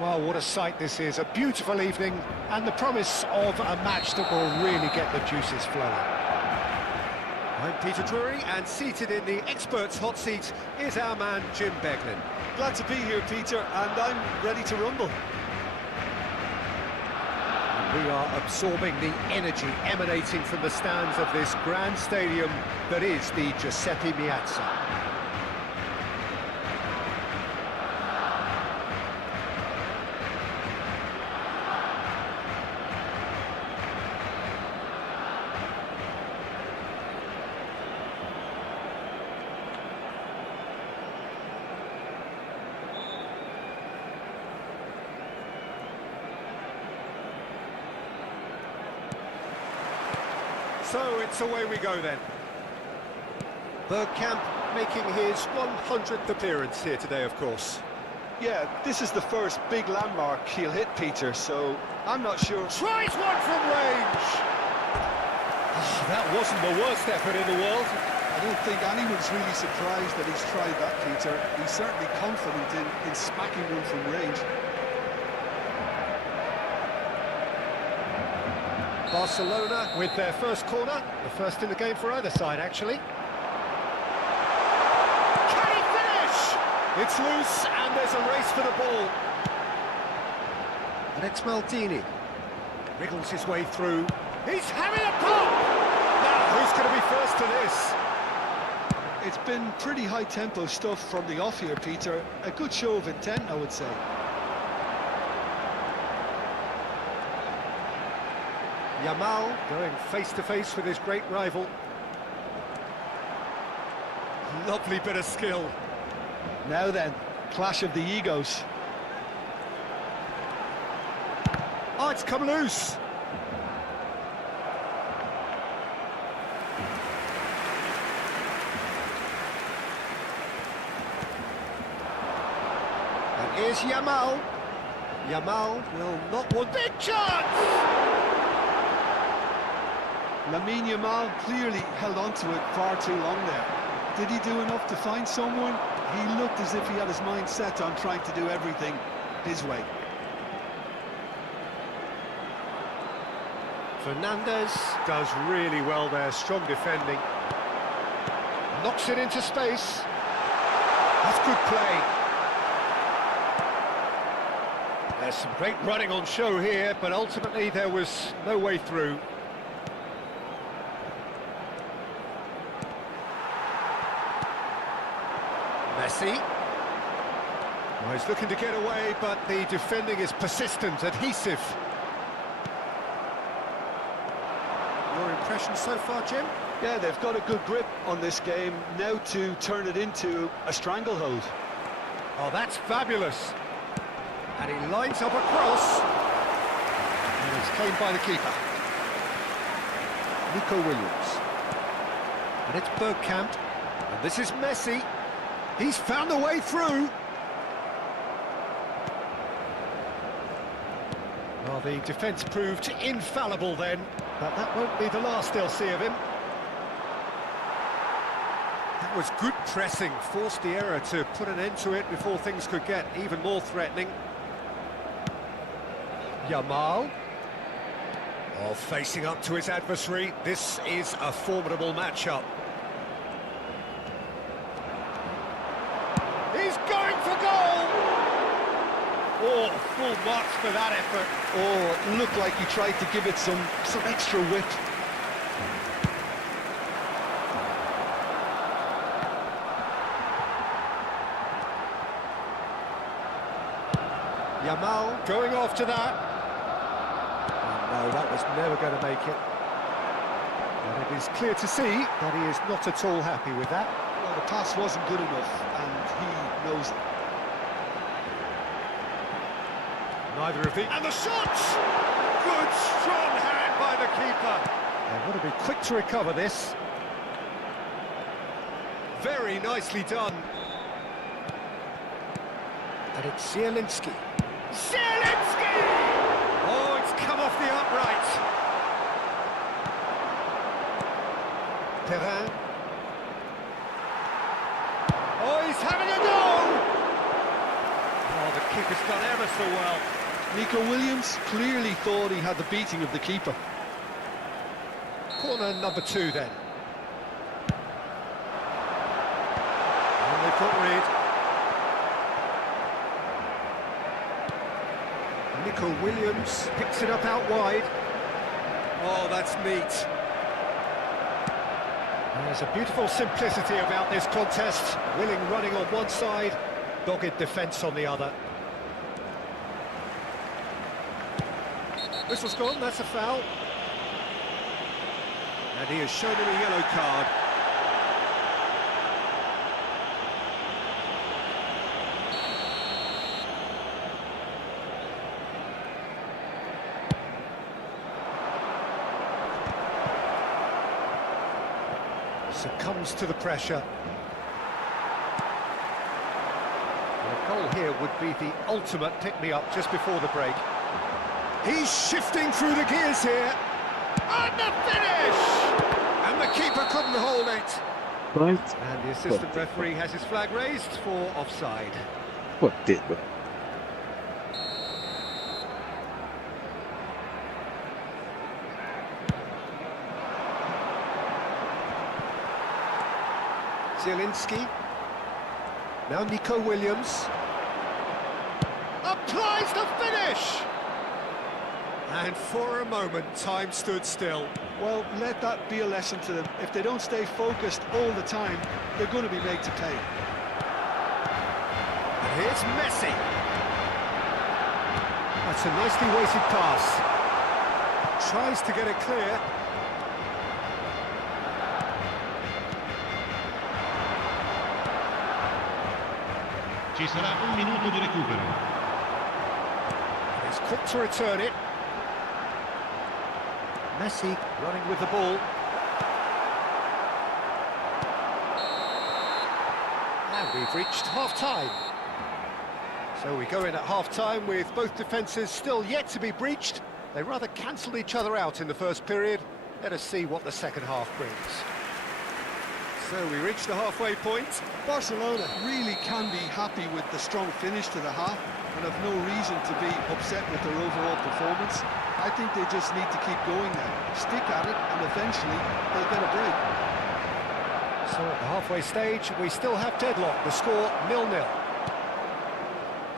Well, what a sight this is. A beautiful evening and the promise of a match that will really get the juices flowing. I'm Peter Drury, and seated in the experts' hot seat is our man Jim Beglin. Glad to be here, Peter, and I'm ready to rumble. We are absorbing the energy emanating from the stands of this grand stadium that is the Giuseppe Meazza. So it's away we go then. Bergkamp making his 100th appearance here today, of course. Yeah, this is the first big landmark he'll hit, Peter, so I'm not sure. Tries one from range! Oh, that wasn't the worst effort in the world. I don't think anyone's really surprised that he's tried that, Peter. He's certainly confident in smacking one from range. Barcelona with their first corner, the first in the game for either side, actually. Can he finish? It's loose, and there's a race for the ball. And it's Maldini. Wriggles his way through. He's having a pop! Now, who's going to be first to this? It's been pretty high-tempo stuff from the off here, Peter. A good show of intent, I would say. Yamal going face-to-face with his great rival. Lovely bit of skill. Now then, clash of the egos. Oh, it's come loose. And here's Yamal. Yamal will not want... Big chance! Lamine Yamal clearly held on to it far too long there. Did he do enough to find someone? He looked as if he had his mind set on trying to do everything his way. Fernandez does really well there, strong defending. Knocks it into space. That's good play. There's some great running on show here, but ultimately there was no way through. Messi. Well, he's looking to get away, but the defending is persistent, adhesive. Your impression so far, Jim? Yeah, they've got a good grip on this game, now to turn it into a stranglehold. Oh, that's fabulous. And he lines up a cross. And it's claimed by the keeper. Nico Williams. And it's Bergkamp. And this is Messi. He's found a way through. Well, the defence proved infallible then, but that won't be the last they'll see of him. That was good pressing, forced the error to put an end to it before things could get even more threatening. Yamal. Oh, facing up to his adversary. This is a formidable matchup. He's going for goal! Oh, full marks for that effort. Oh, it looked like he tried to give it some extra whip. Yamal going after that. Oh, no, that was never going to make it. And it is clear to see that he is not at all happy with that. Well, the pass wasn't good enough, and he knows it. Neither of the... And the shot! Good, strong hand by the keeper. They want to be quick to recover this. Very nicely done. And it's Zielinski. Zielinski! Oh, it's come off the upright. Perrin. Oh, he's having a go! Oh, the Keeper's done ever so well. Nico Williams clearly thought he had the beating of the keeper. Corner number 2 then. And they've got rid. Nico Williams picks it up out wide. Oh, that's neat. There's a beautiful simplicity about this contest. Willing running on one side, dogged defence on the other. Whistle's gone, that's a foul. And he has shown him a yellow card. Succumbs to the pressure. The goal here would be the ultimate pick-me-up just before the break. He's shifting through the gears here. And the finish! And the keeper couldn't hold it. Right. And the assistant referee has his flag raised for offside. What did? Zielinski. Now Nico Williams. Applies the finish! And for a moment, time stood still. Well, let that be a lesson to them. If they don't stay focused all the time, they're going to be made to pay. And here's Messi. That's a nicely weighted pass. Tries to get it clear. Ci sarà un minuto di recupero. He's quick to return it. Messi running with the ball. And we've reached half-time. So we go in at half-time with both defences still yet to be breached. They rather cancelled each other out in the first period. Let us see what the second half brings. So we reach the halfway point. Barcelona really can be happy with the strong finish to the half and have no reason to be upset with their overall performance. I think they just need to keep going now, stick at it, and eventually they'll get a break. So at the halfway stage, we still have deadlock, the score 0-0.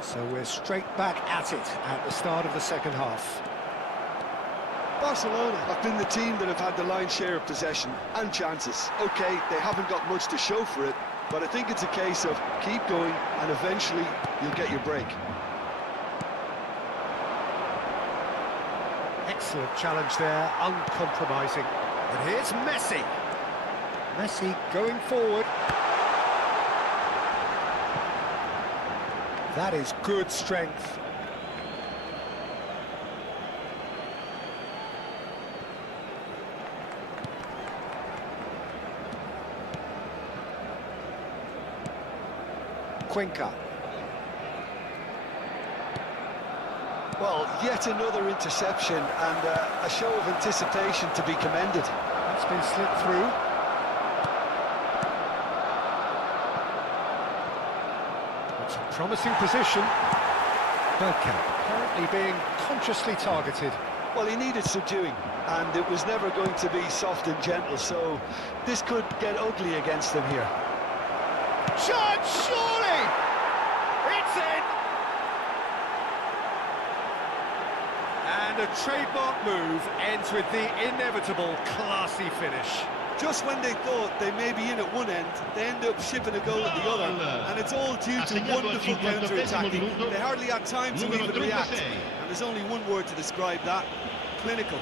So we're straight back at it at the start of the second half. Barcelona have been the team that have had the lion's share of possession and chances. Okay, they haven't got much to show for it, but I think it's a case of keep going and eventually you'll get your break. Excellent challenge there, uncompromising. And here's Messi. Messi going forward. That is good strength. Cuenca. Well, yet another interception and a show of anticipation to be commended. That's been slipped through. It's a promising position. Bergkamp currently being consciously targeted. Well, he needed subduing, and it was never going to be soft and gentle, so this could get ugly against them here. Shot, surely! It's in! And a trademark move ends with the inevitable classy finish. Just when they thought they may be in at one end, they end up shipping a goal at the other, and it's all due to wonderful counter-attacking. They hardly had time to even react, and there's only one word to describe that: clinical.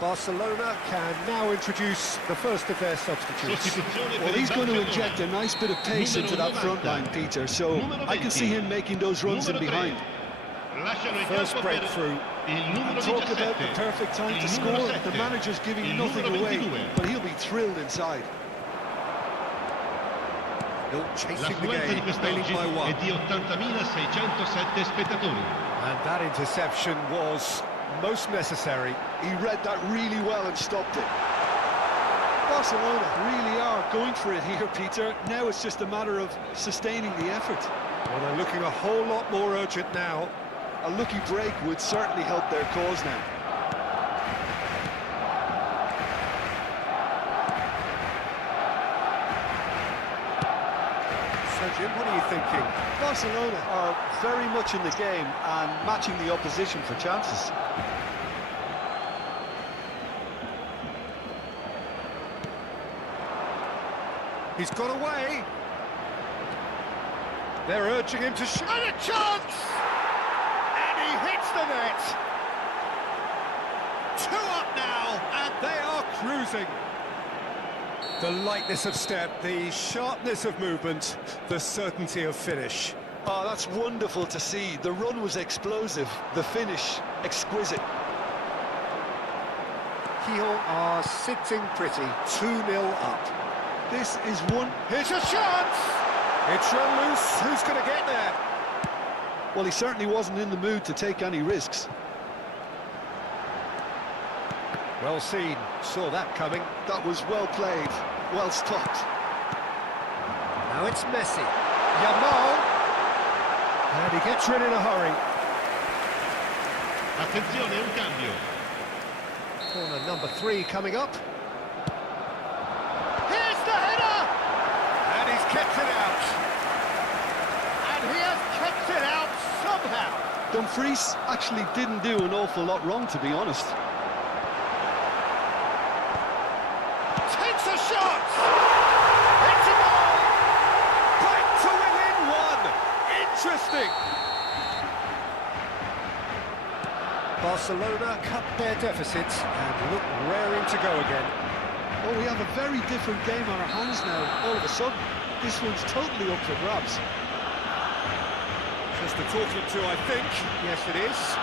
Barcelona can now introduce the first of their substitutes. Sostituzione Well, per he's il going to Barcellona. inject a nice bit of pace into that front line, Peter, so I can see him making those runs in behind. Lasciano il First campo per breakthrough. il numero Talk about 17. the perfect time to Il score. numero The 7. manager's giving Il nothing numero away, 22. but he'll be thrilled inside. Still chasing the L'affluenza di game, trailing quest'oggi by è one. di 80.607 spettatori. And that interception was most necessary. He read that really well and stopped it. Barcelona really are going for it here, Peter. Now it's just a matter of sustaining the effort. Well, they're looking a whole lot more urgent now. A lucky break would certainly help their cause now. So, Jim, what are you thinking? Barcelona are very much in the game and matching the opposition for chances. He's got away. They're urging him to shoot. And a chance! And he hits the net. 2 up now, and they are cruising. The lightness of step, the sharpness of movement, the certainty of finish. Oh, that's wonderful to see. The run was explosive, the finish exquisite. Kiel are sitting pretty, 2-0 up. This is one... Here's a chance! It's run loose, who's going to get there? Well, he certainly wasn't in the mood to take any risks. Well seen, saw that coming. That was well played, well stopped. Now it's Messi. Yamal. And he gets rid in a hurry. Attenzione, un cambio. Corner number 3 coming up. Here's the header! And he's kept it out. And he has kept it out somehow. Dumfries actually didn't do an awful lot wrong, to be honest. Takes a shot! It's a goal! Back to within 1. Interesting. Barcelona cut their deficit and look raring to go again. Well, we have a very different game on our hands now, all of a sudden. This one's totally up for grabs. Just a talking to, I think. Yes, it is.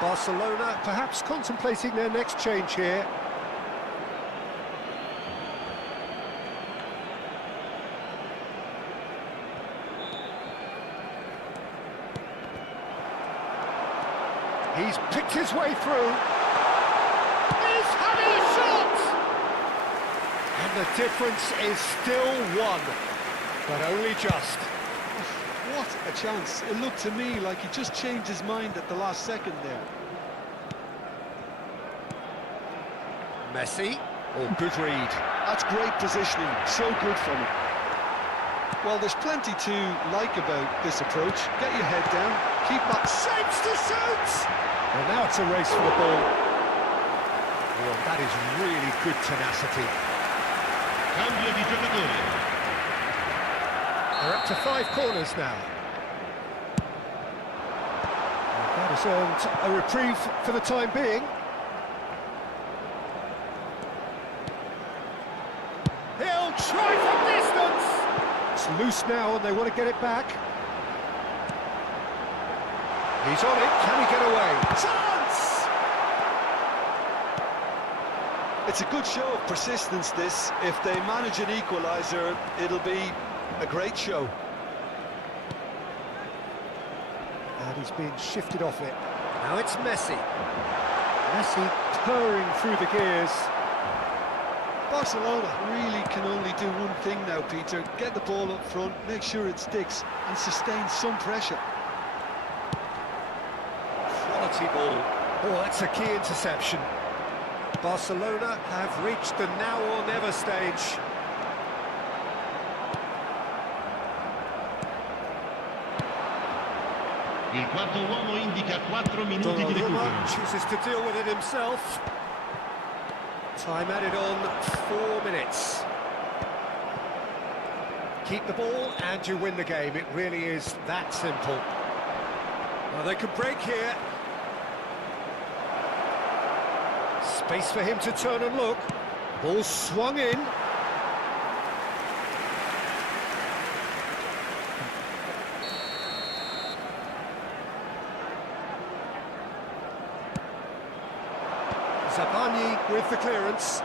Barcelona perhaps contemplating their next change here. He's picked his way through. He's having a shot! And the difference is still 1, but only just. What a chance. It looked to me like he just changed his mind at the last second there. Messi. Oh, good read. That's great positioning, so good from him. Well, there's plenty to like about this approach. Get your head down, keep up. Shapes to shoot! Well, now it's a race for the ball. Oh, that is really good tenacity. Cambio di giocatore. They're up to 5 corners now. And that has earned a reprieve for the time being. He'll try from distance! It's loose now and they want to get it back. He's on it, can he get away? Chance! It's a good show of persistence, this. If they manage an equaliser, it'll be a great show. And he's being shifted off it. Now it's Messi. Messi purring through the gears. Barcelona really can only do one thing now, Peter. Get the ball up front, make sure it sticks, and sustain some pressure. Quality ball. Oh, that's a key interception. Barcelona have reached the now or never stage. Il quarto uomo indica 4 minuti di Donnarumma recupero. chooses to deal with it himself. Time added on 4 minutes. Keep the ball and you win the game. It really is that simple. Well, they could break here. Space for him to turn and look. Ball swung in. Zabani with the clearance.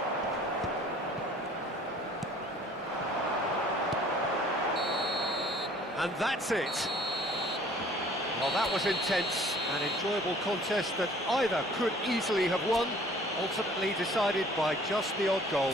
And that's it. Well, that was intense, an enjoyable contest that either could easily have won, ultimately decided by just the odd goal.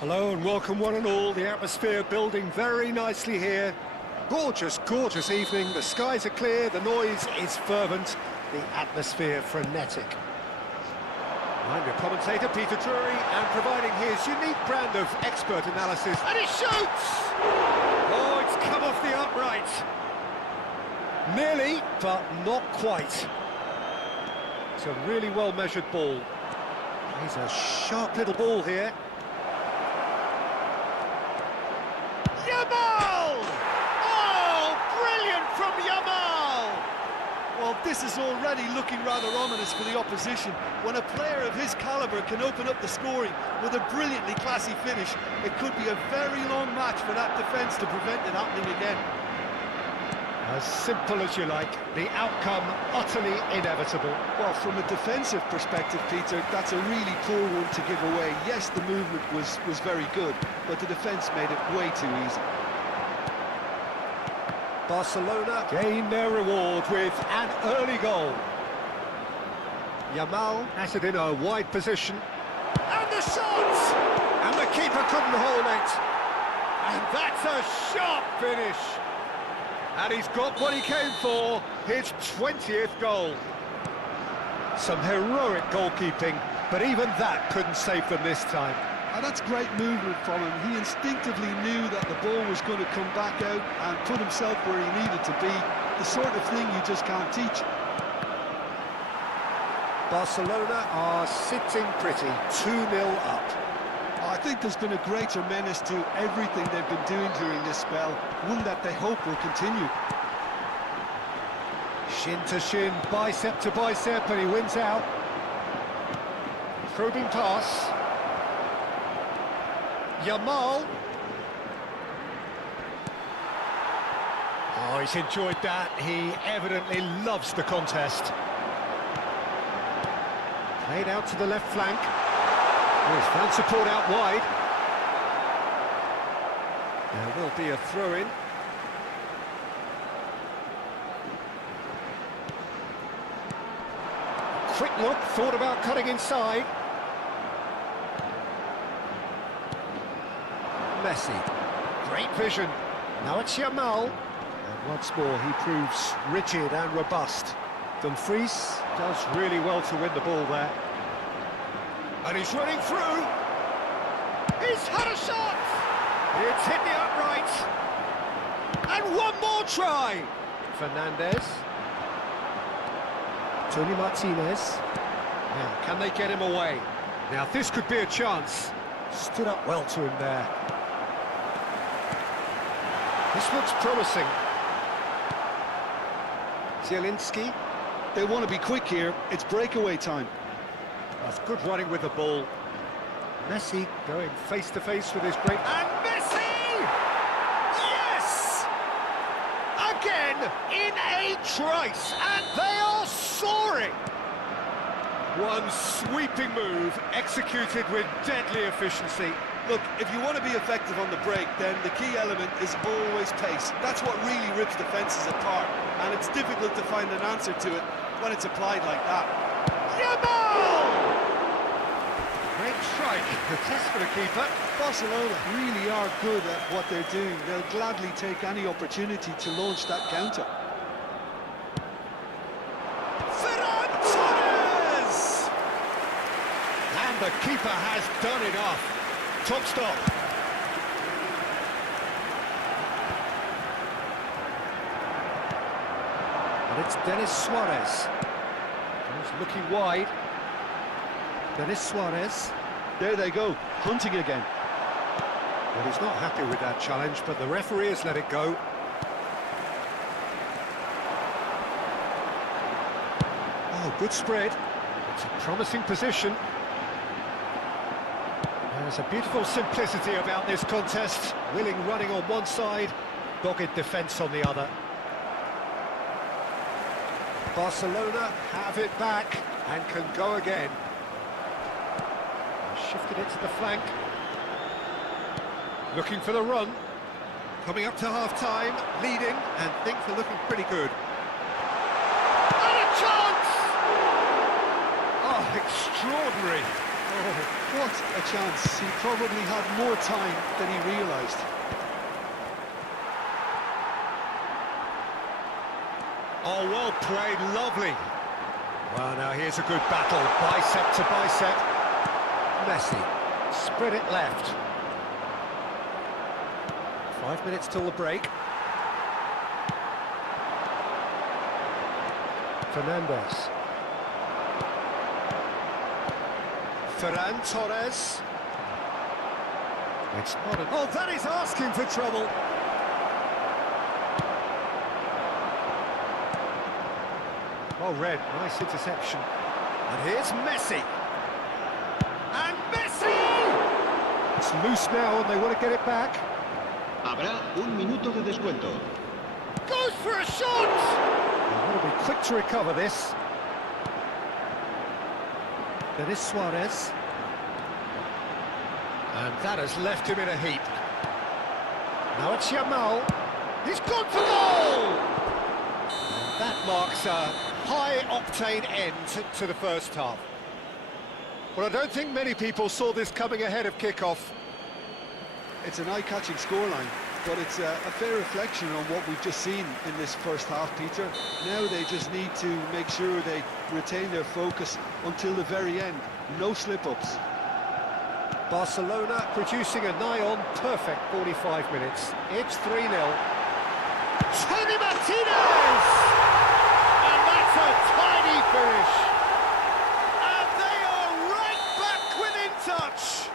Hello and welcome one and all. The atmosphere building very nicely here. Gorgeous, gorgeous evening. The skies are clear, the noise is fervent, the atmosphere frenetic. I'm your commentator, Peter Drury, and providing his unique brand of expert analysis. And he shoots! Oh, it's come off the upright. Nearly, but not quite. It's a really well-measured ball. He's a sharp little ball here. Yamal! Oh, brilliant from Yamal! Well, this is already looking rather ominous for the opposition. When a player of his calibre can open up the scoring with a brilliantly classy finish, it could be a very long match for that defence to prevent it happening again. As simple as you like, the outcome utterly inevitable. Well, from a defensive perspective, Peter, that's a really poor one to give away. Yes, the movement was very good, but the defence made it way too easy. Barcelona gain their reward with an early goal. Yamal has it in a wide position. And the shot! And the keeper couldn't hold it. And that's a sharp finish. And he's got what he came for, his 20th goal. Some heroic goalkeeping, but even that couldn't save them this time. And that's great movement from him. He instinctively knew that the ball was going to come back out and put himself where he needed to be. The sort of thing you just can't teach. Barcelona are sitting pretty, 2-0 up. I think there's been a greater menace to everything they've been doing during this spell, one that they hope will continue. Shin to shin, bicep to bicep, and he wins out. Probing pass. Yamal. Oh, he's enjoyed that. He evidently loves the contest. Played out to the left flank. Oh, he's found support out wide. There will be a throw-in. Quick look, thought about cutting inside. Messi, great vision. Now it's Yamal, And once more, he proves rigid and robust. Dumfries does really well to win the ball there. And he's running through. He's had a shot! It's hit the upright. And one more try. Fernandez. Tony Martinez. Now, can they get him away? Now, this could be a chance. Stood up well to him there. This looks promising. Zielinski. They want to be quick here. It's breakaway time. That's good running with the ball. Messi going face-to-face with his break. And Messi! Yes! Again in a trice, and they are soaring! One sweeping move, executed with deadly efficiency. Look, if you want to be effective on the break, then the key element is always pace. That's what really rips defences apart, and it's difficult to find an answer to it when it's applied like that. Yamal! Great strike, the test for the keeper. Barcelona really are good at what they're doing. They'll gladly take any opportunity to launch that counter. And the keeper has done enough. Top stop. And it's Denis Suarez. He's looking wide. Denis Suarez. There they go, hunting again. Well, he's not happy with that challenge, but the referee has let it go. Oh, good spread. It's a promising position. There's a beautiful simplicity about this contest. Willing running on one side, dogged defence on the other. Barcelona have it back and can go again. Shifted it to the flank. Looking for the run. Coming up to half-time, leading, and things are looking pretty good. And a chance! Oh, extraordinary. Oh, what a chance. He probably had more time than he realised. Oh, well played, lovely. Well, now here's a good battle, bicep to bicep. Messi, spread it left. 5 minutes till the break. Fernandez. Ferran Torres. It's not oh, that is asking for trouble. Well read, nice interception. And here's Messi. And Messi! It's loose now and they want to get it back. Habrá un minuto de descuento. Goes for a shot! They want to be quick to recover this. Denis Suarez. And that has left him in a heap. Now it's Yamal. He's gone for goal! And that marks a high-octane end to the first half. Well, I don't think many people saw this coming ahead of kick-off. It's an eye-catching scoreline, but it's a fair reflection on what we've just seen in this first half, Peter. Now they just need to make sure they retain their focus until the very end. No slip-ups. Barcelona producing a nigh-on perfect 45 minutes. It's 3-0. Tony Martinez! And that's a tiny finish. And they are right back within touch.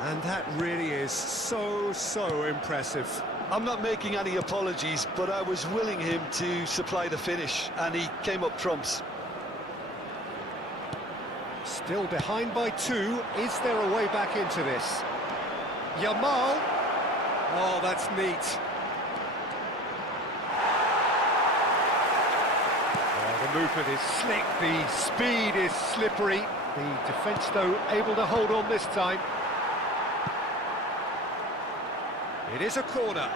And that really is so impressive. I'm not making any apologies, but I was willing him to supply the finish, and he came up trumps. Still behind by 2. Is there a way back into this? Yamal. Oh, that's neat. Oh, the movement is slick, the speed is slippery. The defence, though, able to hold on this time. It is a corner.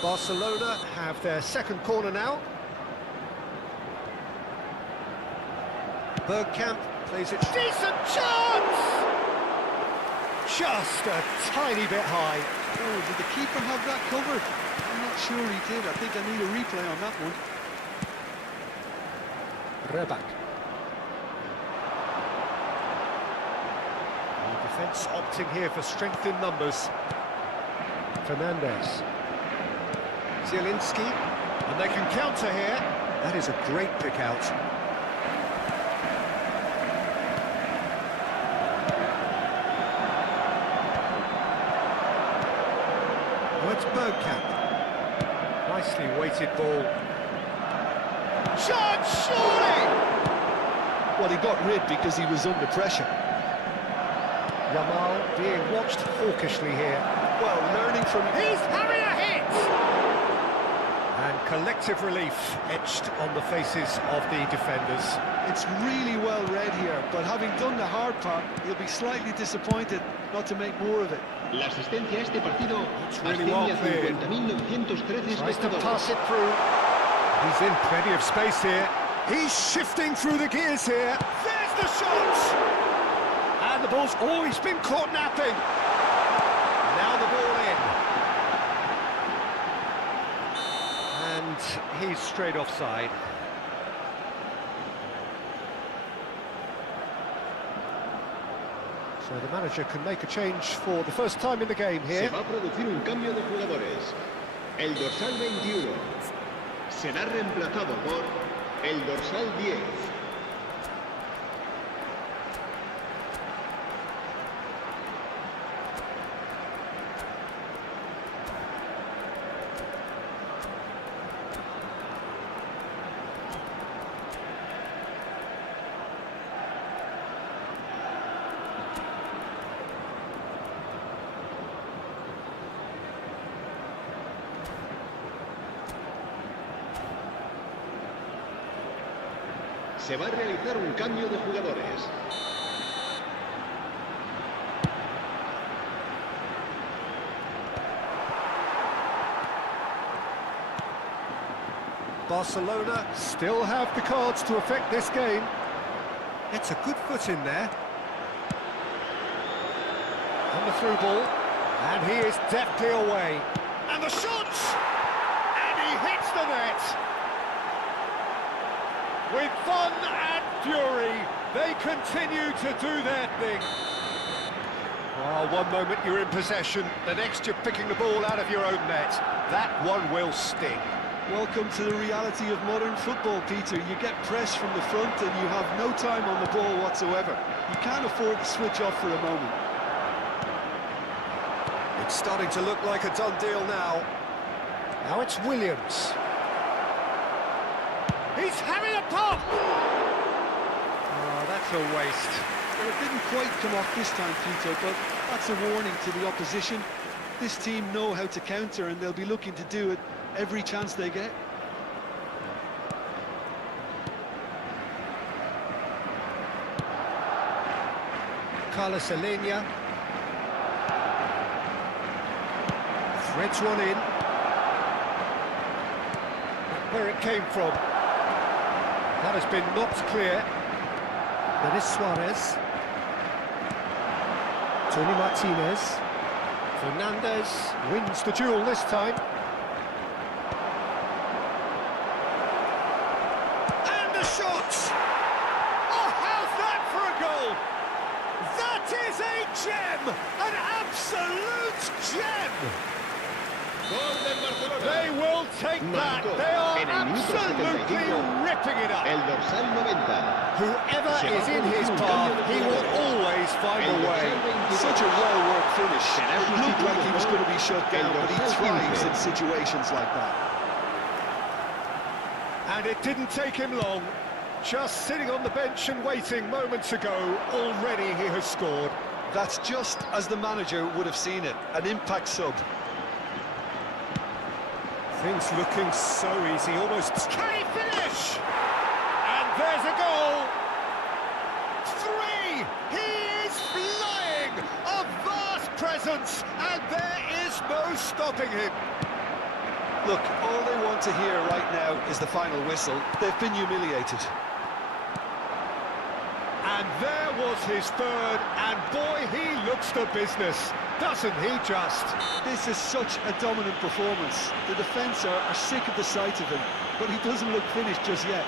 Barcelona have their second corner now. Bergkamp plays it. Decent chance! Just a tiny bit high. Oh, did the keeper have that covered? I'm not sure he did. I think I need a replay on that one. Rebak. The defence opting here for strength in numbers. Fernandez. Zielinski. And they can counter here. That is a great pick out. Oh, it's Bergkamp. Nicely weighted ball. Shot, surely! Well, he got rid because he was under pressure. Yamal being watched hawkishly here. Well, learning from... He's having a hit! And collective relief etched on the faces of the defenders. It's really well read here, but having done the hard part, he'll be slightly disappointed not to make more of it. La asistencia a este partido It's really well asciende a cleared. 50.913 Tries to espectadores. pass it through. He's in plenty of space here. He's shifting through the gears here. There's the shot! And the ball's always been caught napping. Now the ball in. And he's straight offside. So the manager can make a change for the first time in the game Se here. va a producir un cambio de jugadores. El dorsal 21 será reemplazado por el dorsal 10. Se va a realizar un cambio de jugadores. Barcelona still have the cards to affect this game. It's a good foot in there. On the through ball. And he is deftly away. And the shot! And he hits the net! With fun and fury, they continue to do their thing. Oh, one moment you're in possession, the next you're picking the ball out of your own net. That one will sting. Welcome to the reality of modern football, Peter. You get pressed from the front and you have no time on the ball whatsoever. You can't afford to switch off for a moment. It's starting to look like a done deal now. Now it's Williams. He's having a pop! Oh, that's a waste. Well, it didn't quite come off this time, Peter, but that's a warning to the opposition. This team know how to counter and they'll be looking to do it every chance they get. Carlos Alenia. Threads one in. Where it came from. That has been knocked clear. That is Suarez. Tony Martinez. Fernandez wins the duel this time. And the shot! Oh, how's that for a goal? That is a gem! An absolute gem! They will take that. They are absolutely ripping it up. El dorsal 90. Whoever is in his path, he will always find a way. Such a well-worked finish. It looked like he was going to be shut down, but he thrives in situations like that. And it didn't take him long. Just sitting on the bench and waiting moments ago, already he has scored. That's just as the manager would have seen it, an impact sub. Things looking so easy, almost... Can he finish? And there's a goal! 3! He is flying! A vast presence, and there is no stopping him. Look, all they want to hear right now is the final whistle. They've been humiliated. And there was his third, and boy, he looks the business, doesn't he just? This is such a dominant performance. The defence are sick of the sight of him, but he doesn't look finished just yet.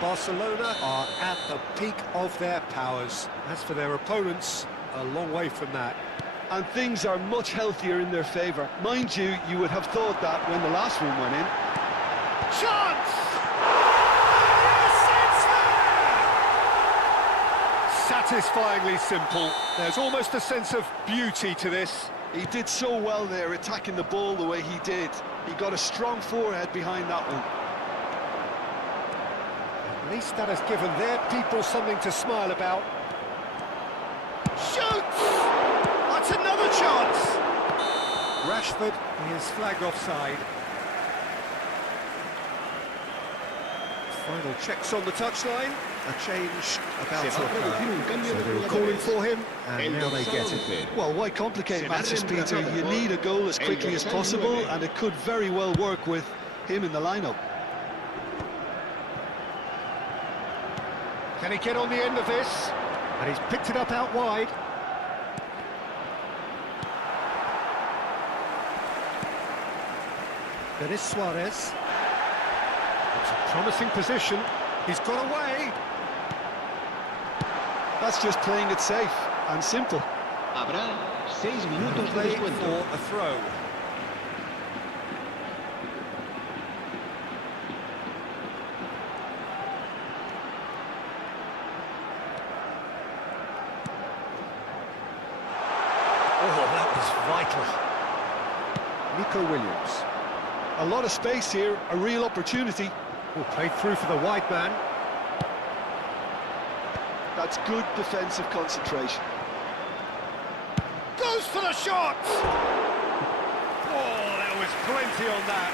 Barcelona are at the peak of their powers. As for their opponents, a long way from that. And things are much healthier in their favour. Mind you, you would have thought that when the last one went in. Chance! Yes, it's there! Satisfyingly simple. There's almost a sense of beauty to this. He did so well there, attacking the ball the way he did. He got a strong forehead behind that one. At least that has given their people something to smile about. Shoots! That's another chance! Rashford is flagged offside. Final checks on the touchline. A change about to occur. So they were calling for him, and now they get it. Well, why complicate matters, Peter? You need a goal as quickly as possible, and it could very well work with him in the lineup. Can he get on the end of this? And he's picked it up out wide. There is Suarez. It's a promising position. He's got away. That's just playing it safe and simple. Habrá 6 minutos de Play descuento. for a throw. Oh, that was vital. Nico Williams. A lot of space here, a real opportunity. Oh, played through for the wide man. That's good defensive concentration. Goes for the shot! Oh, there was plenty on that.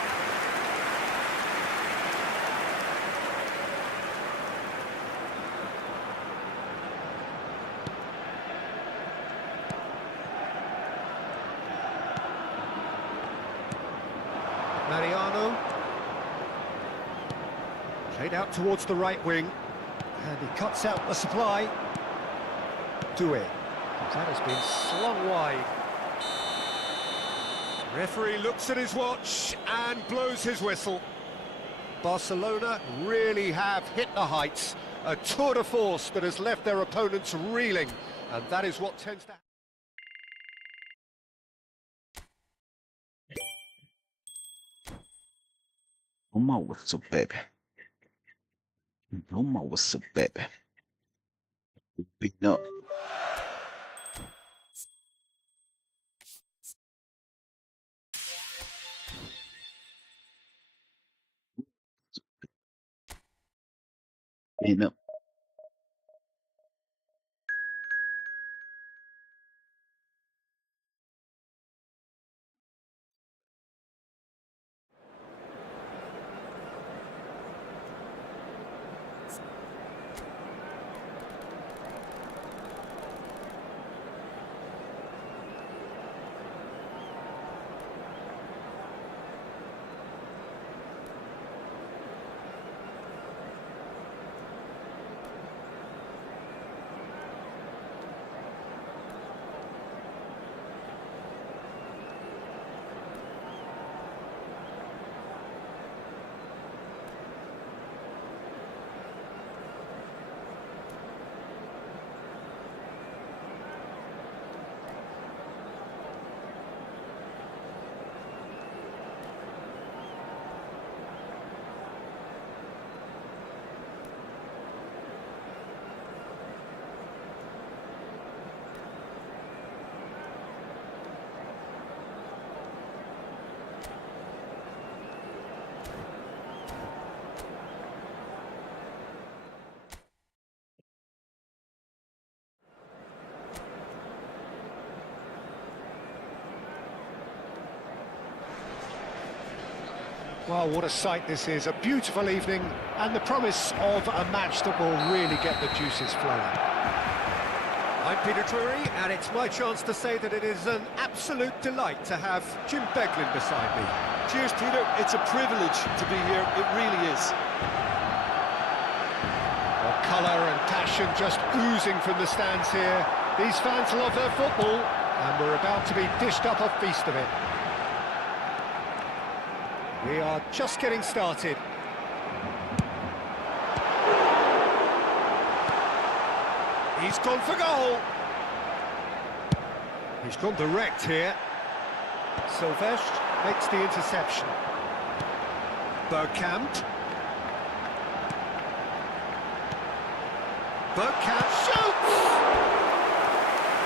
Mariano. Played out towards the right wing. And he cuts out the supply. Doué. That has been slung wide. Referee looks at his watch and blows his whistle. Barcelona really have hit the heights. A tour de force that has left their opponents reeling. And that is what tends to happen. Roma, what's up, baby? Roma, what's up, baby? Big up. Big up. Well, what a sight this is. A beautiful evening and the promise of a match that will really get the juices flowing. I'm Peter Drury, and it's my chance to say that it is an absolute delight to have Jim Beglin beside me. Cheers, Peter. It's a privilege to be here. It really is. Well, passion just oozing from the stands here. These fans love their football, and we're about to be dished up a feast of it. We are just getting started. He's gone for goal. He's gone direct here. Sylvestre makes the interception. Bergkamp. Bergkamp shoots!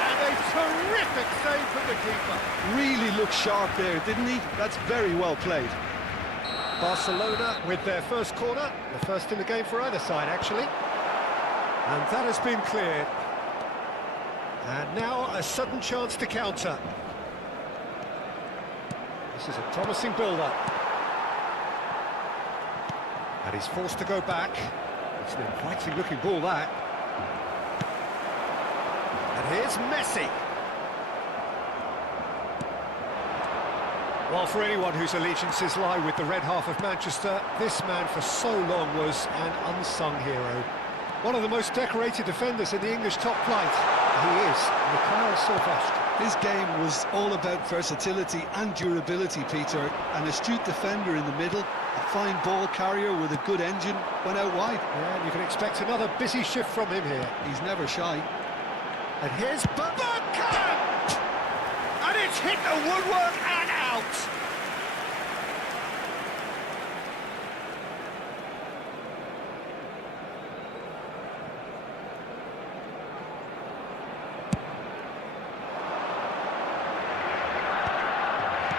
And a terrific save from the keeper. Really looked sharp there, didn't he? That's very well played. Barcelona with their first corner, the first in the game for either side, actually. And that has been cleared. And now a sudden chance to counter. This is a promising build-up. And he's forced to go back. It's an inviting-looking ball, that. And here's Messi. Well, for anyone whose allegiances lie with the red half of Manchester, this man for so long was an unsung hero. One of the most decorated defenders in the English top flight. He is Mikhail Sylvestre. His game was all about versatility and durability, Peter. An astute defender in the middle, a fine ball carrier with a good engine, went out wide. Yeah, and you can expect another busy shift from him here. He's never shy. And here's Bergkamp! And it's hit the woodwork and out!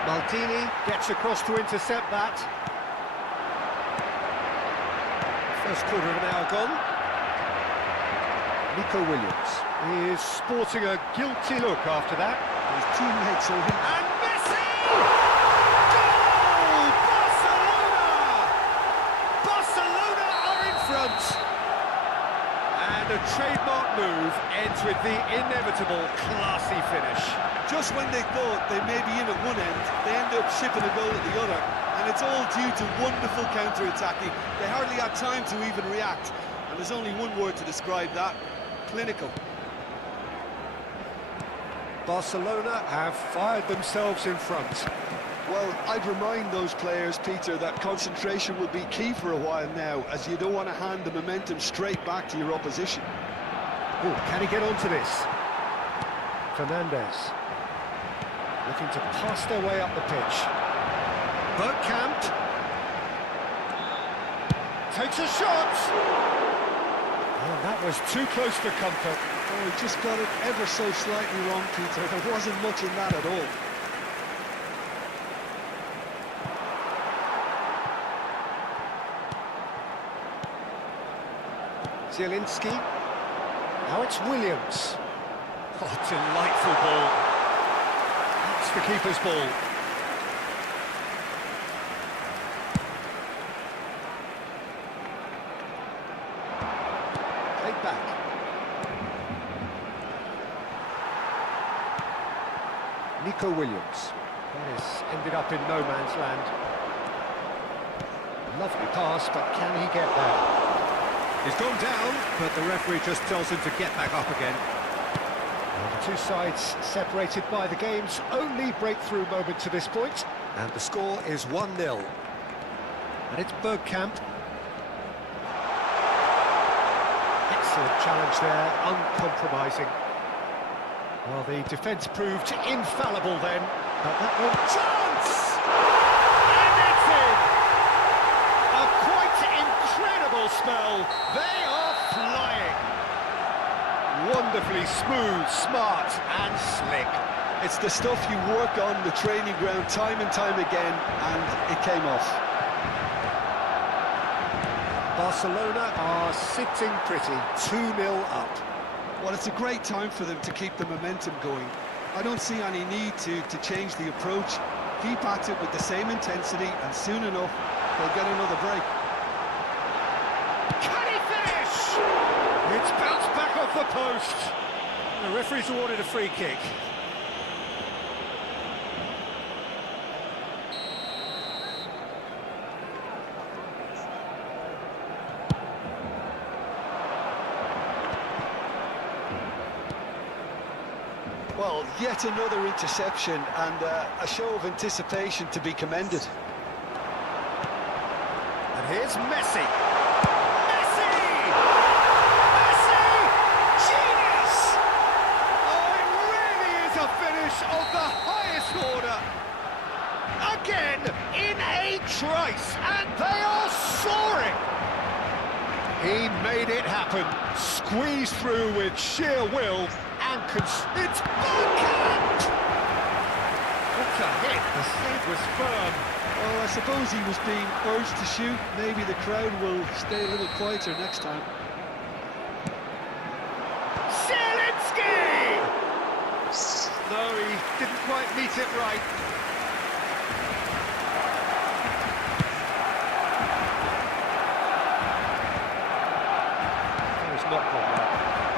Maldini gets across to intercept that. First quarter of an hour gone. Nico Williams is sporting a guilty look after that. His teammates are in. And Messi! Goal! Barcelona! Barcelona are in front! And a trademark move ends with the inevitable classy finish. Just when they thought they may be in at one end, they end up shipping a goal at the other. And it's all due to wonderful counter-attacking. They hardly had time to even react. And there's only one word to describe that: clinical. Barcelona have fired themselves in front. Well, I'd remind those players, Peter, that concentration will be key for a while now, as you don't want to hand the momentum straight back to your opposition. Oh, can he get onto this? Fernandez. Looking to pass their way up the pitch. Bergkamp. Takes a shot! Oh, that was too close for comfort. Oh, he just got it ever so slightly wrong, Peter. There wasn't much in that at all. Zielinski. Now it's Williams. Oh, delightful ball. That's the keeper's ball. Played back. Nico Williams. That has ended up in no man's land. Lovely pass, but can he get there? He's gone down, but the referee just tells him to get back up again. Well, the two sides separated by the game's only breakthrough moment to this point, and the score is 1-0. And it's Bergkamp. Excellent challenge there, uncompromising. Well, the defence proved infallible then, but that one... Chance! And it's in! A quite incredible spell. They are flying. Wonderfully smooth, smart and slick. It's the stuff you work on the training ground time and time again, and it came off. Barcelona are sitting pretty, 2-0 up. Well, it's a great time for them to keep the momentum going. I don't see any need to change the approach. Keep at it with the same intensity, and soon enough, they'll get another break. Can he finish? It's bounced back off the post. The referee's awarded a free kick. Well, yet another interception and a show of anticipation to be commended. And here's Messi. Messi! Messi! Genius! Oh, it really is a finish of the highest order. Again, in a trice, and they are soaring. He made it happen, squeezed through with sheer will, and it's backhand! What a hit, the save was firm. Well, I suppose he was being urged to shoot. Maybe the crowd will stay a little quieter next time. Zielinski! No, he didn't quite meet it right. Not gone well.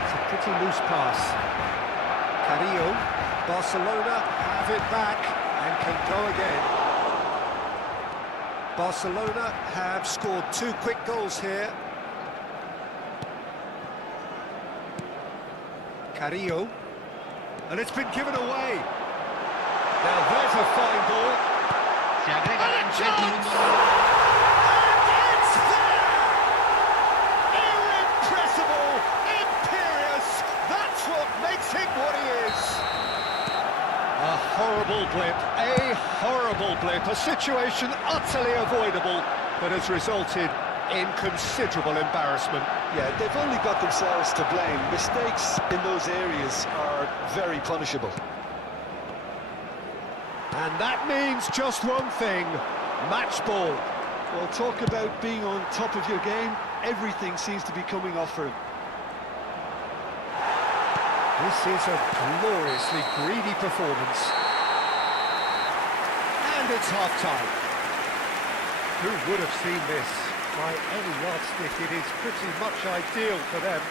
It's a pretty loose pass. Carrillo, Barcelona have it back and can go again. Barcelona have scored 2 quick goals here. Carrillo, and it's been given away. Now there's a fine ball. Se agregan 3 minutos. What he is. A horrible blip, a situation utterly avoidable that has resulted in considerable embarrassment. Yeah, they've only got themselves to blame. Mistakes in those areas are very punishable. And that means just one thing, match ball. Well, talk about being on top of your game. Everything seems to be coming off for him. This is a gloriously greedy performance. And it's half-time. Who would have seen this? By any yardstick, it is pretty much ideal for them.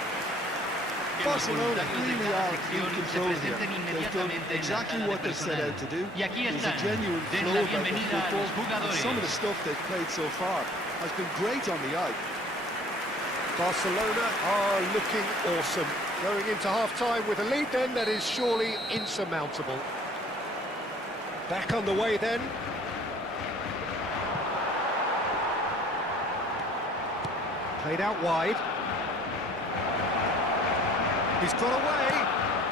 Barcelona really are in control here. They've done exactly what they set out to do. There's a genuine flow about the football, and some of the stuff they've played so far has been great on the eye. Barcelona are looking awesome. Going into half-time with a lead then that is surely insurmountable. Back on the way then. Played out wide. He's got away.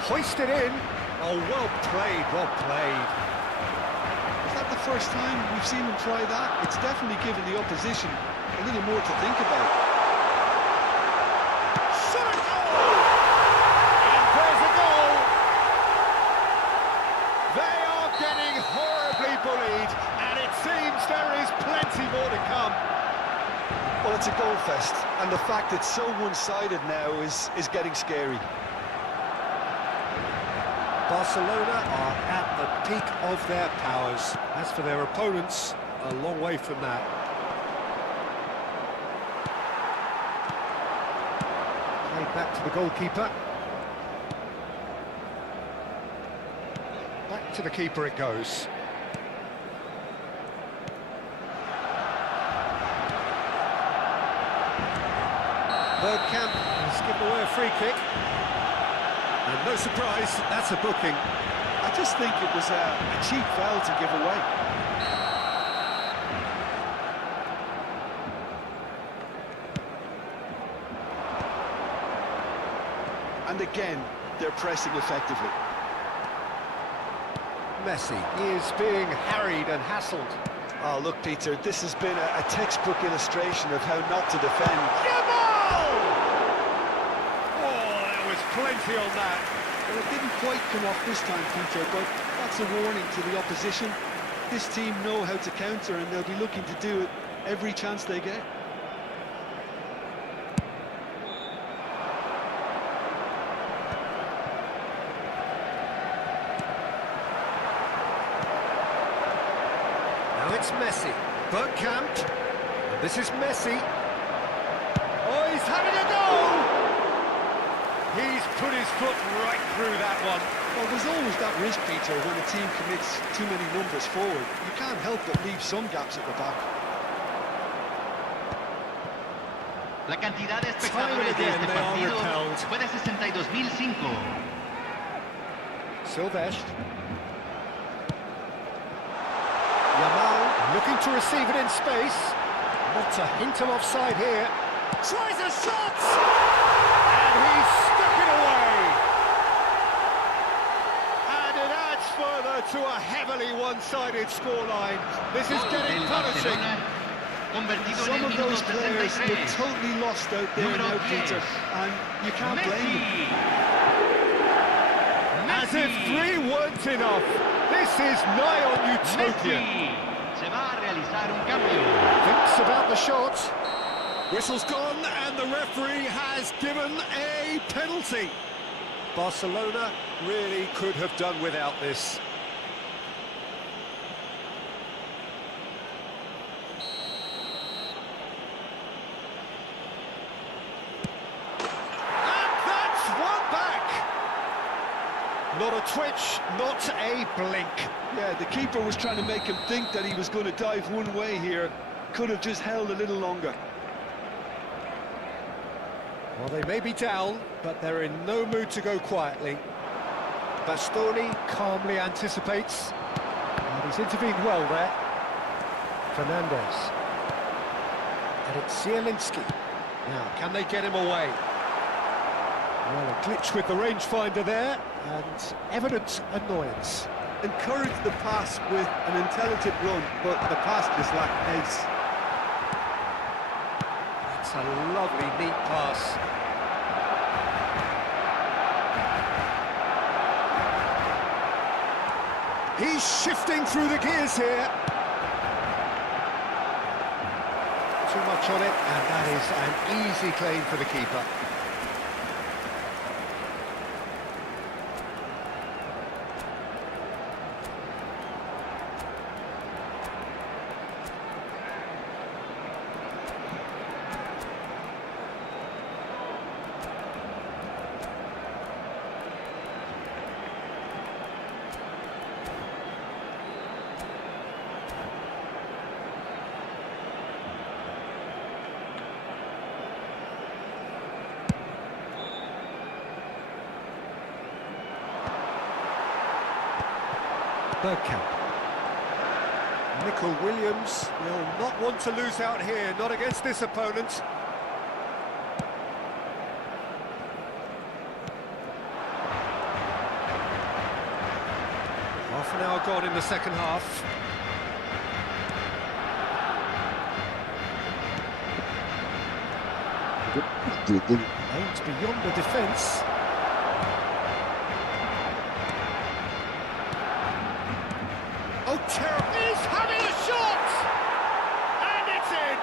Hoisted in. Oh, well played, well played. Is that the first time we've seen him try that? It's definitely given the opposition a little more to think about. Well, it's a goal fest, and the fact it's so one-sided now is getting scary. Barcelona are at the peak of their powers. As for their opponents, a long way from that. Played back to the goalkeeper. Back to the keeper it goes. Bergkamp has given away a free kick. And no surprise, that's a booking. I just think it was a cheap foul to give away. And again, they're pressing effectively. Messi is being harried and hassled. Oh, look, Peter, this has been a textbook illustration of how not to defend. Plenty on that. Well, it didn't quite come off this time, Peter, but that's a warning to the opposition. This team know how to counter, and they'll be looking to do it every chance they get. Now it's Messi. Bergkamp. This is Messi. Oh, he's having a go! He's put his foot right through that one. Well, there's always that risk, Peter, when a team commits too many numbers forward. You can't help but leave some gaps at the back. La cantidad de espectadores de este partido fue de 62.005. Silvestre. Yamal looking to receive it in space. Not a hint of offside here. Tries a shot! And he's stuck it away! And it adds further to a heavily one-sided scoreline. This is getting punishing. Some of those players look totally lost out there now, Peter, and you can't blame them. As if 3 weren't enough, this is nigh on utopia. Thinks about the shot. Whistle's gone, and the referee has given a penalty. Barcelona really could have done without this. Not a twitch, not a blink. Yeah, the keeper was trying to make him think that he was going to dive one way here. Could have just held a little longer. Well, they may be down, but they're in no mood to go quietly. Bastoni calmly anticipates. And he's intervened well there. Fernandez. And it's Zielinski. Now, can they get him away? Well, a glitch with the rangefinder there, and evident annoyance. Encouraged the pass with an intelligent run, but the pass just lacked pace. It's a lovely, neat pass. He's shifting through the gears here. Too much on it, and that is an easy claim for the keeper. Bergkamp. Nicol Williams will not want to lose out here, not against this opponent. Half an hour gone in the second half. Aims beyond the defence. Oh, terrible! He's having a shot! And it's in!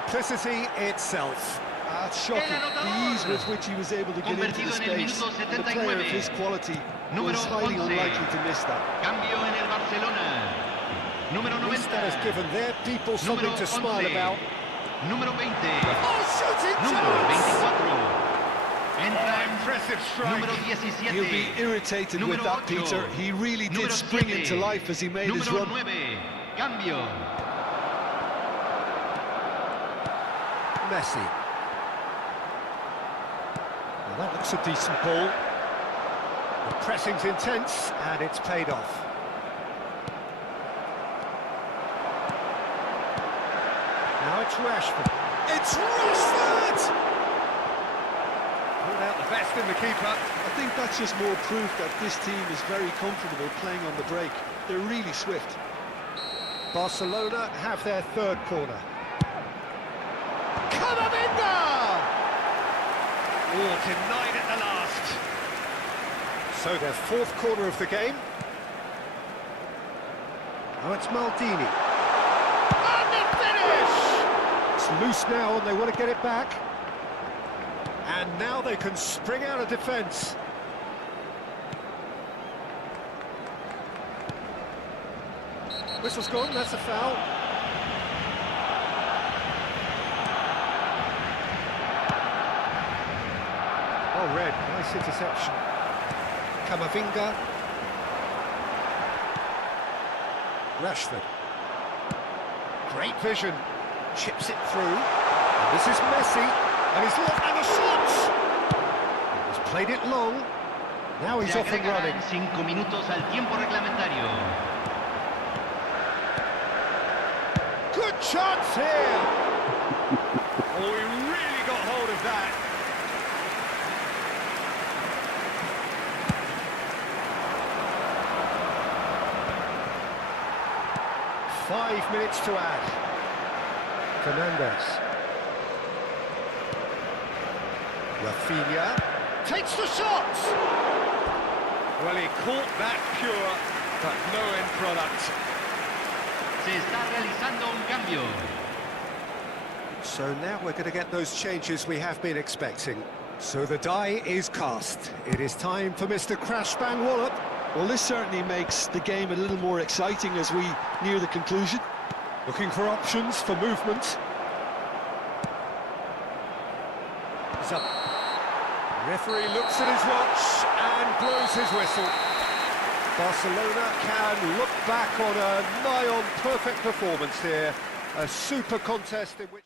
Simplicity itself. That's shocking. The ease with which he was able to get into the space. And a player of his quality was highly unlikely to miss that. At least that has given their people something to smile about. Número 20. Oh, shooting Número chance! 24. Entra Impressive strike. número 17. He'll be irritated with that, Peter. He really did spring into life as he made his Número run. 9. Cambio. Messi. Well, that looks a decent ball. The pressing's intense, and it's paid off. Now it's Rashford. It's Rashford! Pulled out the best in the keeper. I think that's just more proof that this team is very comfortable playing on the break. They're really swift. Barcelona have their third corner. Camavinga! Oh, denied at the last. So their fourth corner of the game. Now it's Maldini. And the finish! It's loose now and they want to get it back. And now they can spring out of defence. Whistle's gone, that's a foul. Oh, red, nice interception. Camavinga. Rashford. Great vision. Chips it through. And this is Messi. And he's lost, and a shot! He's played it long. Now he's Se off and agregarán running. 5 minutos al tiempo reglamentario. Good chance here. Oh, he really got hold of that. Five minutes to add. Fernandez. Rafinha takes the shot. Well, he caught that pure, but no end product. Se está realizando un cambio. So now we're going to get those changes we have been expecting. So the die is cast. It is time for Mr. Crash Bang Wallop. Well, this certainly makes the game a little more exciting as we near the conclusion. Looking for options for movement. He's up. Referee looks at his watch and blows his whistle. Barcelona can look back on a nigh-on perfect performance here. A super contest in which...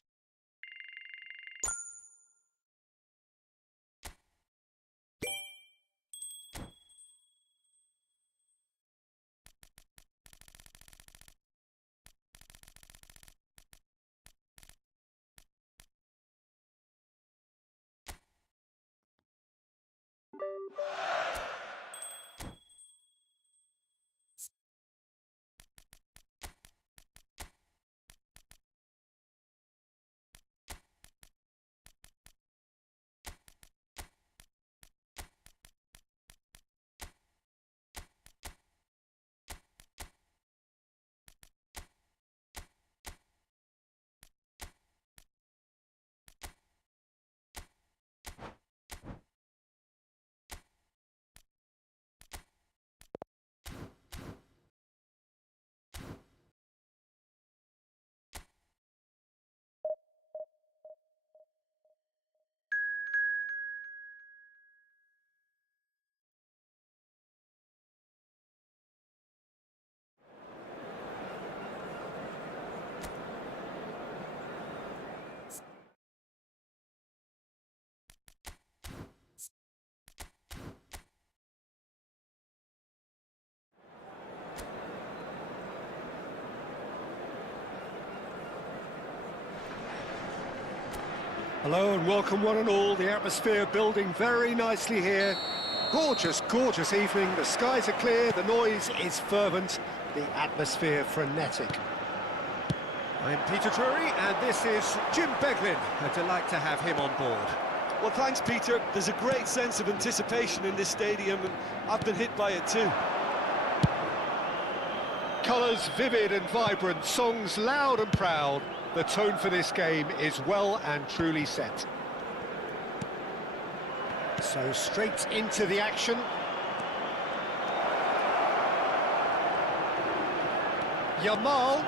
Hello and welcome one and all. The atmosphere building very nicely here. Gorgeous, gorgeous evening. The skies are clear, the noise is fervent, the atmosphere frenetic. I'm Peter Drury and this is Jim Beglin. A delight to have him on board. Well, thanks, Peter. There's a great sense of anticipation in this stadium, and I've been hit by it too. Colours vivid and vibrant, songs loud and proud. The tone for this game is well and truly set. So straight into the action. Yamal!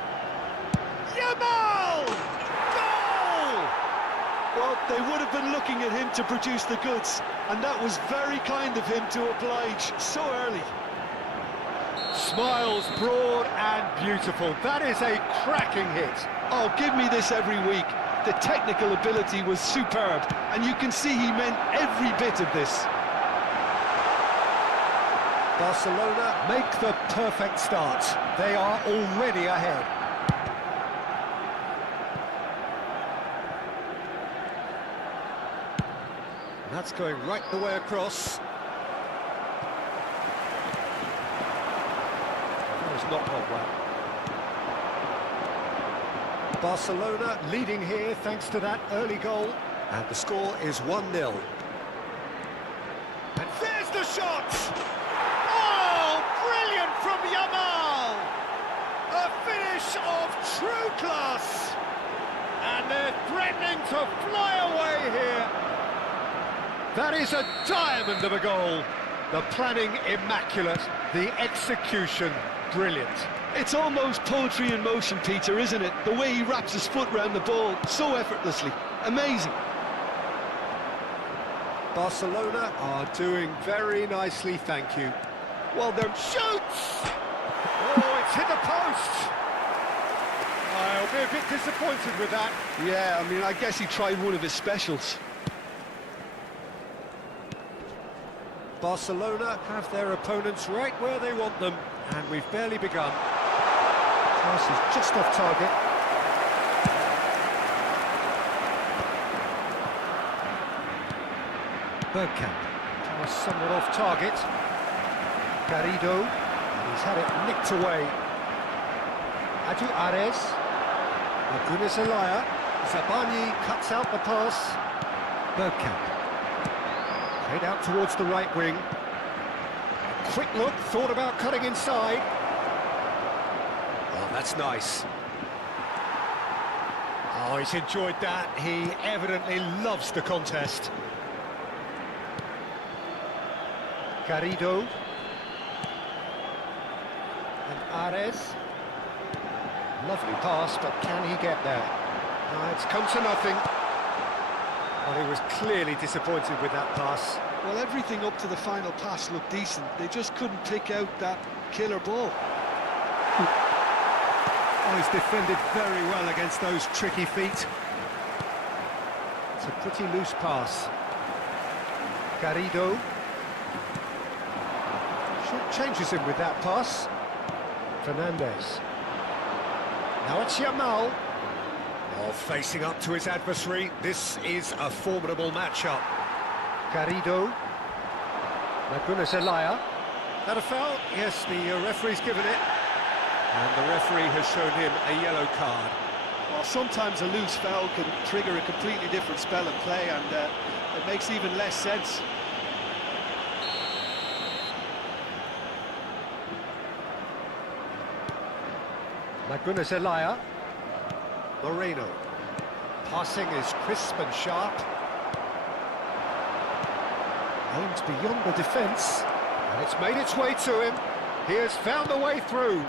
Yamal! Goal! Well, they would have been looking at him to produce the goods, and that was very kind of him to oblige so early. Smiles broad and beautiful. That is a cracking hit. Oh, give me this every week. The technical ability was superb, and you can see he meant every bit of this. Barcelona make the perfect start. They are already ahead. That's going right the way across. That was not gone well. Barcelona leading here thanks to that early goal. And the score is 1-0. And there's the shot! Oh, brilliant from Yamal! A finish of true class! And they're threatening to fly away here. That is a diamond of a goal. The planning immaculate, the execution brilliant. It's almost poetry in motion, Peter, isn't it? The way he wraps his foot round the ball so effortlessly. Amazing. Barcelona are doing very nicely, thank you. Well, they're shoots! Oh, it's hit the post! I'll be a bit disappointed with that. Yeah, I mean, I guess he tried one of his specials. Barcelona have their opponents right where they want them, and we've barely begun. Pass is just off target. Bergkamp. Pass somewhat off target. Garrido. He's had it nicked away. Adu Ares. Magunes Alaya. Zabani cuts out the pass. Bergkamp. Played out towards the right wing. Quick look, thought about cutting inside. Oh, that's nice. Oh, he's enjoyed that. He evidently loves the contest. Garrido. And Ares. Lovely pass, but can he get there? It's come to nothing. Well, he was clearly disappointed with that pass. Well, everything up to the final pass looked decent. They just couldn't pick out that killer ball. Oh, he's defended very well against those tricky feet. It's a pretty loose pass. Garrido. Short changes him with that pass. Fernandez. Now it's Yamal. Oh, facing up to his adversary. This is a formidable matchup. Garrido. Magunes Alaya. That a foul? Yes, the referee's given it. And the referee has shown him a yellow card. Well, sometimes a loose foul can trigger a completely different spell of play, and it makes even less sense. Magunes Alaya. Moreno. Passing is crisp and sharp. Aims beyond the defence. And it's made its way to him. He has found the way through.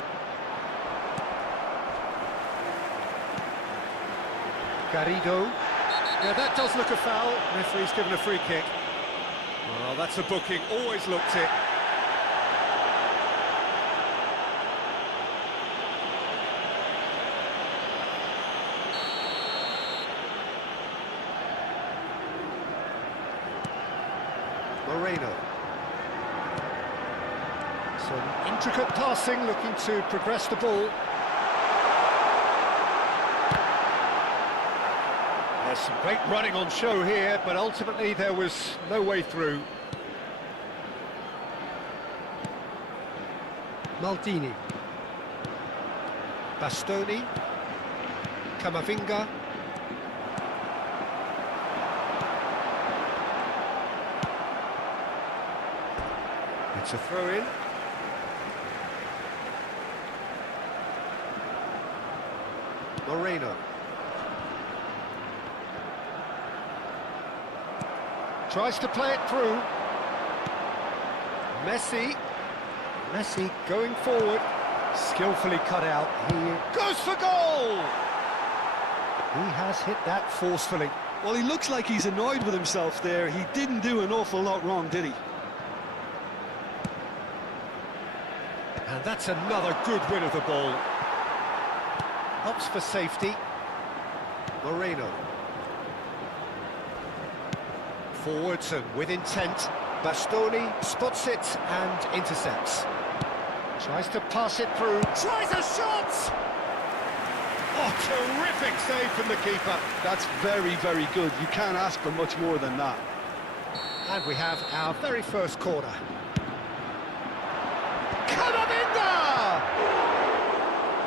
Garrido. Yeah, that does look a foul. Referee's given a free kick. Well, that's a booking. Always looked it. Moreno. Some intricate passing, looking to progress the ball. There's some great running on show here, but ultimately there was no way through. Maldini. Bastoni. Camavinga. It's a throw-in. Moreno. Tries to play it through. Messi going forward. Skillfully cut out. He goes for goal! He has hit that forcefully. Well, he looks like he's annoyed with himself there. He didn't do an awful lot wrong, did he? And that's another good win of the ball. Opts for safety. Moreno. Forwards and with intent. Bastoni spots it and intercepts. Tries to pass it through. Tries a shot! Oh, terrific save from the keeper. That's very, very good. You can't ask for much more than that. And we have our very first corner. Camavinga!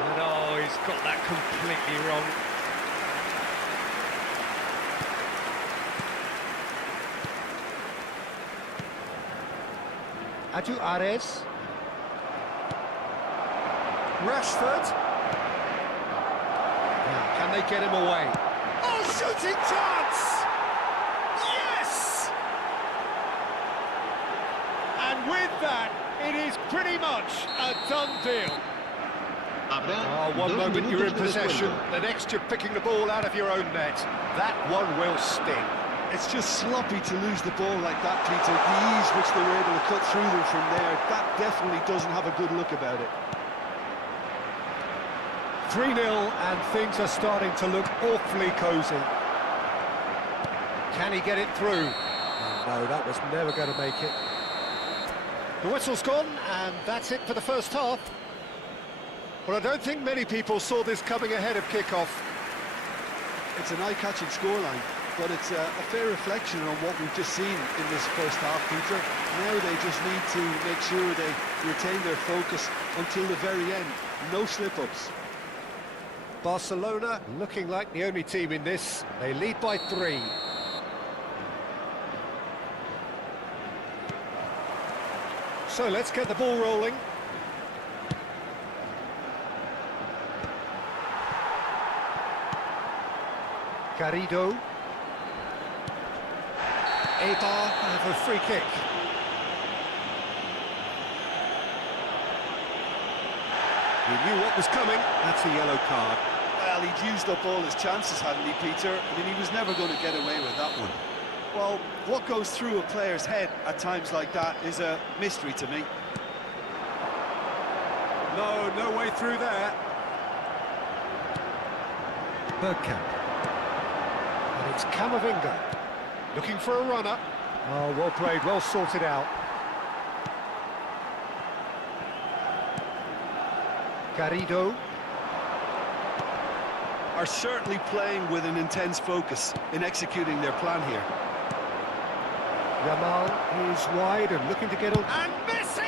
And oh, he's got that completely wrong. Adu Ares. Rashford. Now, can they get him away? Oh, shooting chance! Yes! And with that, it is pretty much a done deal. Oh, one moment you're in possession, the next you're picking the ball out of your own net. That one will sting. It's just sloppy to lose the ball like that, Peter. The ease which they were able to cut through them from there, that definitely doesn't have a good look about it. 3-0 and things are starting to look awfully cosy. Can he get it through? Oh, no, that was never going to make it. The whistle's gone, and that's it for the first half. Well, I don't think many people saw this coming ahead of kick-off. It's an eye-catching scoreline, but it's a fair reflection on what we've just seen in this first half, Peter. Now they just need to make sure they retain their focus until the very end. No slip-ups. Barcelona looking like the only team in this. They lead by 3. So let's get the ball rolling. Garrido. Eibar have a free kick. He knew what was coming. That's a yellow card. Well, he'd used up all his chances, hadn't he, Peter? I mean, he was never going to get away with that one. Well, what goes through a player's head at times like that is a mystery to me. No way through there. Bergkamp. And it's Camavinga. Looking for a runner. Oh, well played, well sorted out. Garrido. Are certainly playing with an intense focus in executing their plan here. Yamal is wide and looking to get on. And Messi!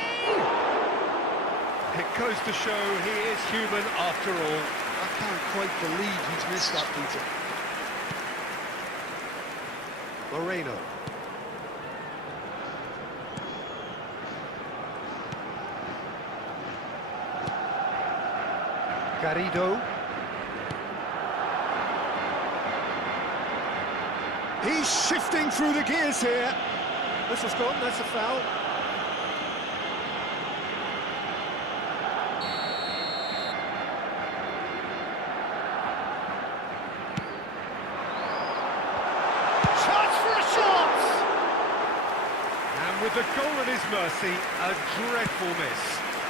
It goes to show he is human after all. I can't quite believe he's missed that, Peter. Moreno. Garrido. He's shifting through the gears here. This has gone, that's a foul. Chance for a shot! And with the goal at his mercy, a dreadful miss.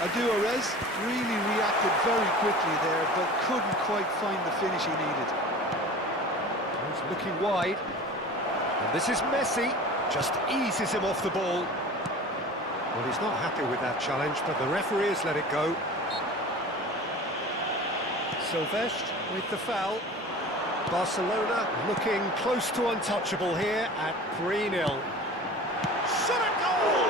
Aduarez really reacted very quickly there, but couldn't quite find the finish he needed. He's looking wide. And this is Messi, just eases him off the ball. Well, he's not happy with that challenge, but the referee has let it go. Sylvestre with the foul. Barcelona looking close to untouchable here at 3-0. Shot a goal!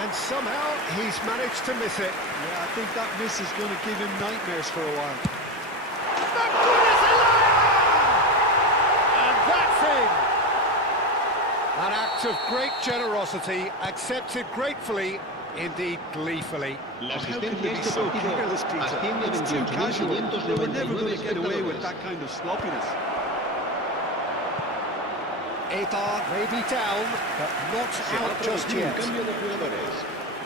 And somehow he's managed to miss it. Yeah, I think that miss is going to give him nightmares for a while. An act of great generosity, accepted gratefully, indeed gleefully. La How can asistencia they a be este so partido careless, Peter? asciende It's too casual. They were never going 28.599 to get away with espectadores. that kind of sloppiness. Eibar may be down, but not Se va a out just producir un yet. cambio de jugadores.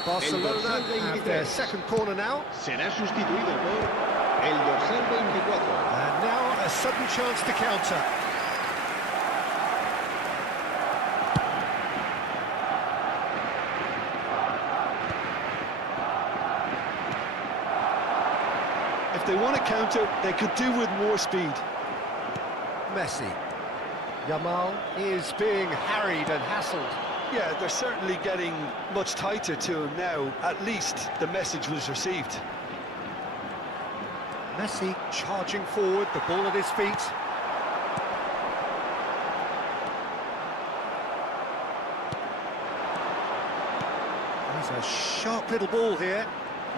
Barcelona El dorsal have their 23 second corner now, será sustituido por el dorsal 24. and now a sudden chance to counter. If they want to counter, they could do with more speed. Messi. Yamal is being harried and hassled. Yeah, they're certainly getting much tighter to him now. At least the message was received. Messi charging forward, the ball at his feet. There's a sharp little ball here.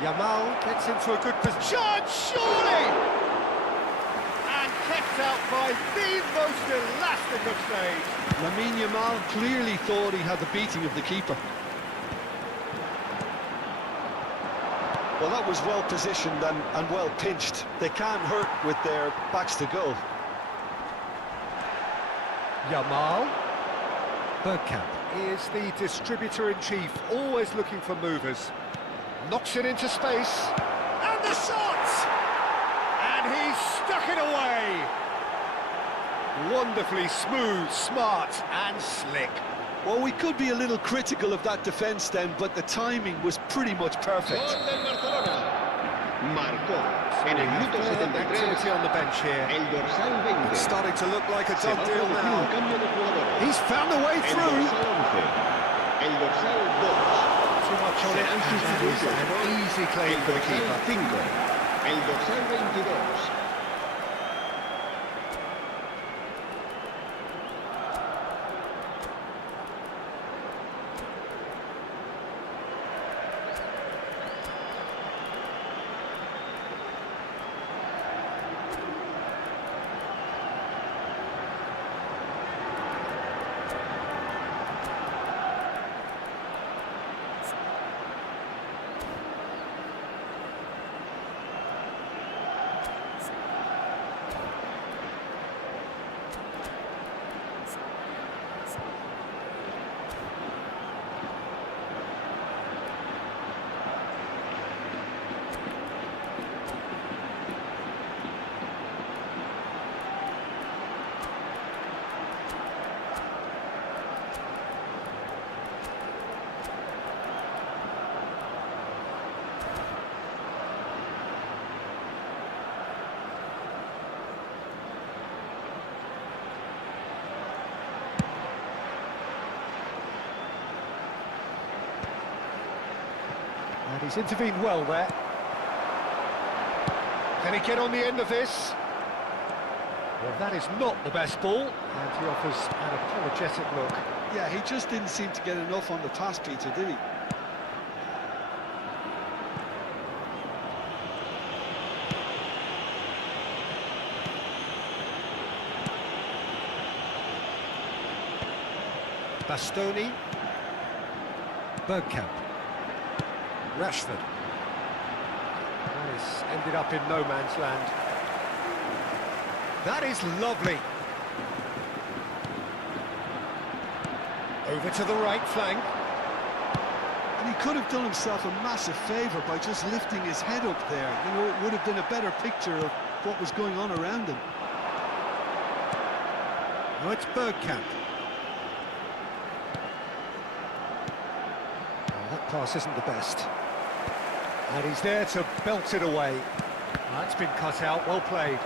Yamal gets into a good position. Surely! And kept out by the most elastic of saves. Lamine Yamal clearly thought he had the beating of the keeper. Well, that was well positioned and well pinched. They can't hurt with their backs to goal. Yamal. Bergkamp is the distributor-in-chief, always looking for movers. Knocks it into space. And the shot! And he's stuck it away. Wonderfully smooth, smart and slick. Well, we could be a little critical of that defence then, but the timing was pretty much perfect. Gol del Barcelona. Marcó en el minuto Activity 73 on the bench here. el dorsal 20. It's starting to look like a Se va done a deal producir un now. cambio de jugadores. He's found a way El through. dorsal 11. El dorsal 2. Too much on it, and that is an easy claim El for the dorsal keeper. 5. El dorsal 22. And he's intervened well there. Can he get on the end of this? Well, that is not the best ball, and he offers an apologetic look. Yeah, he just didn't seem to get enough on the pass, Peter, did he? Bastoni. Bergkamp. Rashford. That is ended up in no man's land. That is lovely. Over to the right flank. And he could have done himself a massive favour by just lifting his head up there. You know, it would have been a better picture of what was going on around him. Oh, it's Bergkamp. Oh, that pass isn't the best. And he's there to belt it away. That's been cut out, well played.